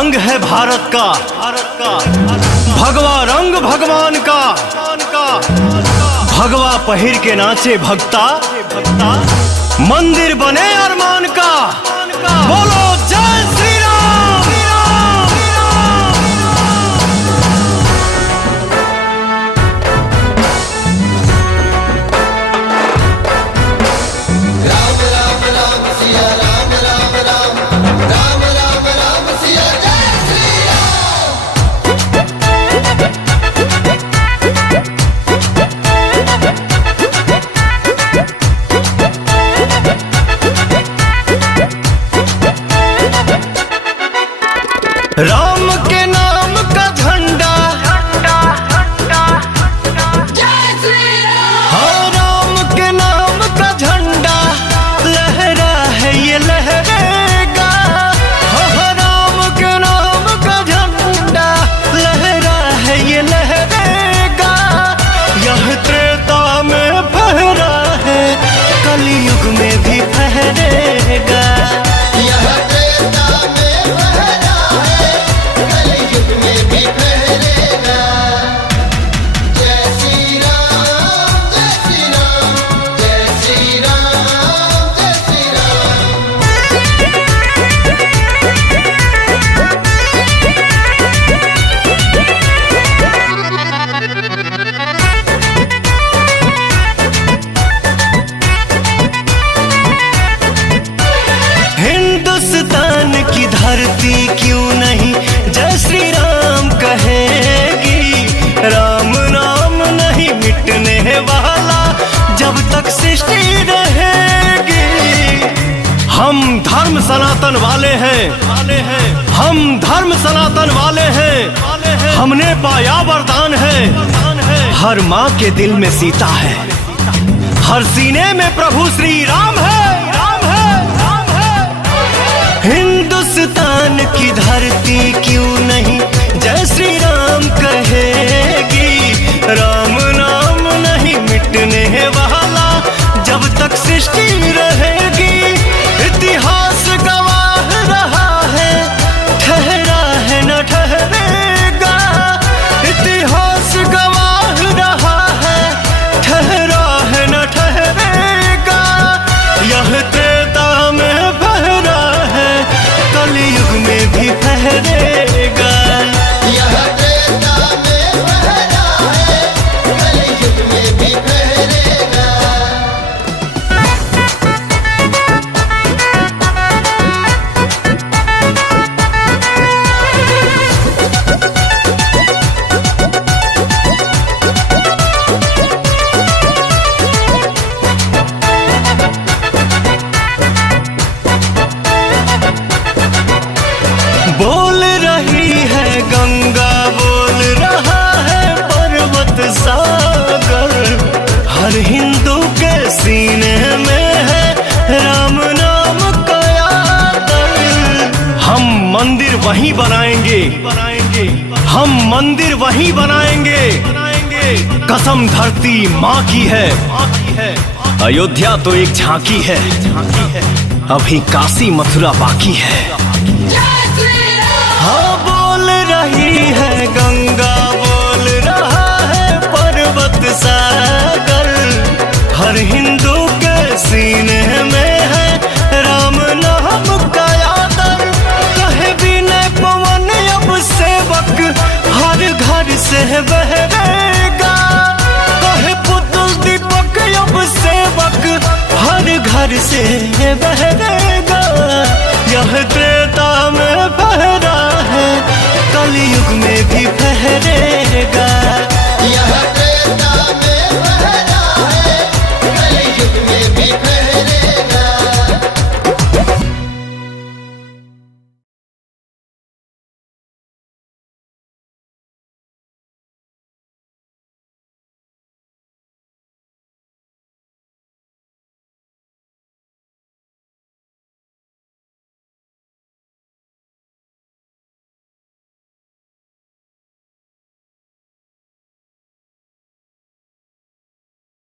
रंग है भारत का, भगवा रंग भगवान का। भगवा पहिर के नाचे भक्ता, मंदिर बने अरमान का। बोलो जय श्री राम। राम राम राम सिया राम राम राम, राम राम राम सिया जय श्री राम। राम के नाम का झंडा, जय श्री राम। हाँ राम के नाम का झंडा लहरा है ये लहरेगा। हाँ राम के नाम का झंडा लहरा है ये लहरेगा। यह त्रेता में फहरा है, कलयुग में भी फहरेगा। यह त्रेता में फहरा है, कलयुग में भी फहरेगा। जय श्री राम, जय श्री राम, जय श्री राम, जय श्री राम। हिंदुस्तान की धरती क्यों नहीं जय श्री राम कहेगी। राम नाम नहीं मिटने वाला जब तक सृष्टि रहेगी। हम धर्म सनातन वाले हैं, हम धर्म सनातन वाले हैं। हमने पाया वरदान है, हर माँ के दिल में सीता है, हर सीने में प्रभु श्री राम है। हिंदुस्तान की धरती क्यों नहीं जय श्री राम कहेगी। राम नाम नहीं मिटने वाला जब तक सृष्टि रहेगी। इतिहास गवाह रहा है, ठहरा है न ठहरेगा। इतिहास गवाह रहा है, ठहरा है न ठहरेगा। यह त्रेता में फहरा है, कलयुग में भी फहरेगा। यह त्रेता में फहरा है, कलयुग में भी फहरेगा। बोल रही है गंगा, बोल रहा है पर्वत सागर। हर हिंदू के सीने में है राम नाम का आदर। हम मंदिर वहीं बनाएंगे, हम मंदिर वहीं बनाएंगे। कसम धरती माँ की है, अयोध्या तो एक झांकी है, अभी काशी मथुरा बाकी है। जय श्री